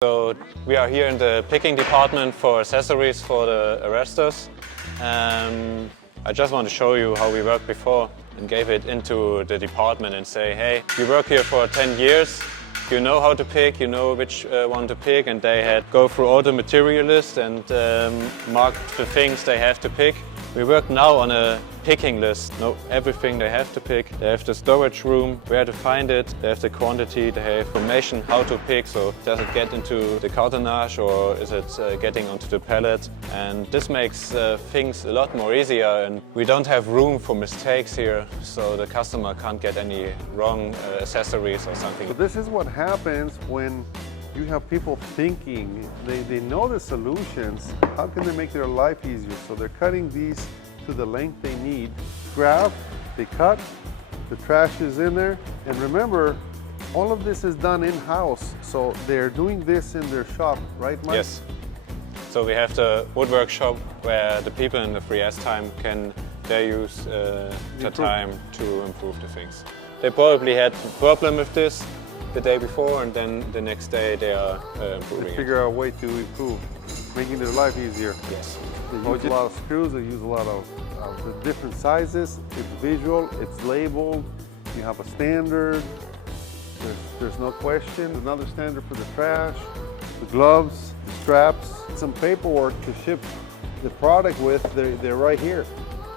So we are here in the picking department for accessories for the arresters. I just want to show you how we worked before and gave it into the department and say, hey, you work here for 10 years, you know how to pick, you know which one to pick, and they had go through all the material list and mark the things they have to pick. We work now on a picking list, know everything they have to pick. They have the storage room, where to find it, they have the quantity, they have information how to pick, so does it get into the cartonnage or is it getting onto the pallet? And this makes things a lot more easier, and we don't have room for mistakes here, so the customer can't get any wrong accessories or something. So this is what happens when you have people thinking, they know the solutions, how can they make their life easier? So they're cutting these to the length they need. Grab, they cut, the trash is in there, and remember, all of this is done in-house, so they're doing this in their shop, right, Mike? Yes. So we have the woodwork shop where the people in the free time can use the time to improve the things. They probably had a problem with this the day before, and then the next day they are improving. They figure out a way to improve, making their life easier. Yes. They use a lot of screws, they use a lot of the different sizes. It's visual, it's labeled, you have a standard, there's no question. Another standard for the trash, the gloves, the straps, some paperwork to ship the product with, they're right here.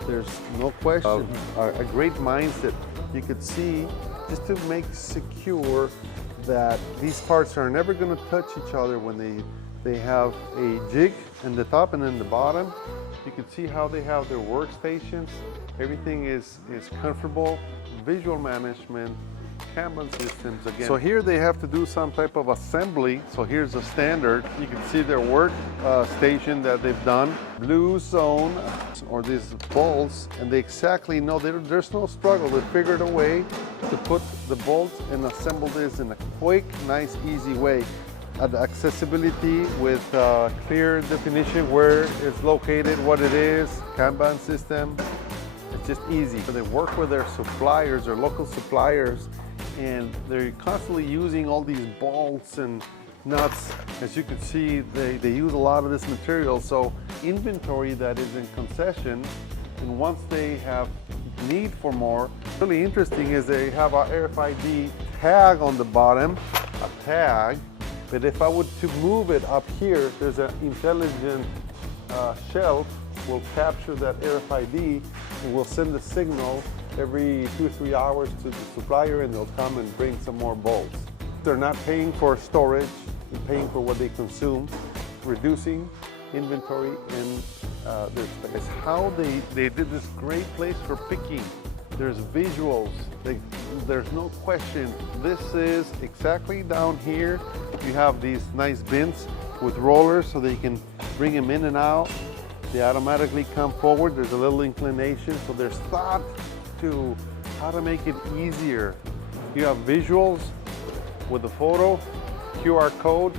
There's no question. A great mindset. You could see, just to make secure that these parts are never going to touch each other when they have a jig in the top and in the bottom. You can see how they have their workstations. Everything is comfortable. Visual management, Kanban systems again. So here they have to do some type of assembly. So here's a standard. You can see their work station that they've done. Blue zone or these bolts, and they exactly know there's no struggle. They figured a way to put the bolts and assemble this in a quick, nice, easy way. Accessibility with clear definition where it's located, what it is, Kanban system. It's just easy. So they work with their suppliers, their local suppliers, and they're constantly using all these bolts and nuts. As you can see, they use a lot of this material. So inventory that is in concession, and once they have need for more, really interesting is they have a RFID tag on the bottom, a tag. But if I would to move it up here, there's an intelligent shelf will capture that RFID and will send the signal every 2 or 3 hours to the supplier, and they'll come and bring some more bolts. They're not paying for storage, they're paying for what they consume, reducing inventory in their space. How they did this great place for picking. There's visuals, there's no question. This is exactly down here. You have these nice bins with rollers so that you can bring them in and out. They automatically come forward. There's a little inclination, so there's thought to how to make it easier. You have visuals with a photo, QR code,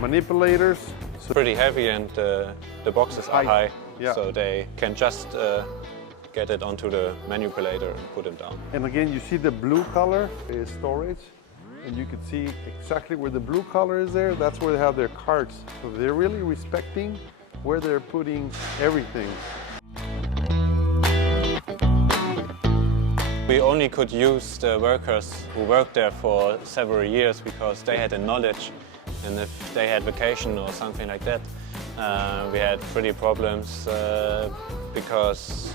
manipulators. It's pretty heavy, and the boxes are high, yeah. So they can just get it onto the manipulator and put them down. And again, you see the blue color is storage, and you can see exactly where the blue color is there. That's where they have their carts. So they're really respecting where they're putting everything. We only could use the workers who worked there for several years because they had the knowledge, and if they had vacation or something like that, we had pretty problems because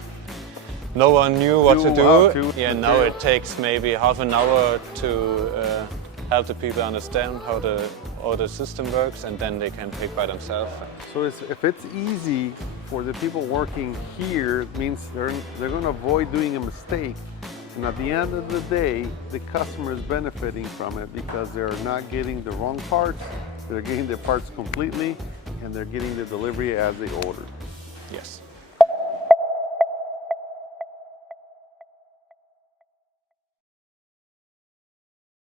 no one knew what to do. Yeah, now it takes maybe half an hour to help the people understand how all the system works, and then they can pick by themselves. So if it's easy for the people working here, it means they're going to avoid doing a mistake. And at the end of the day, the customer is benefiting from it because they're not getting the wrong parts, they're getting the parts completely, and they're getting the delivery as they ordered. Yes.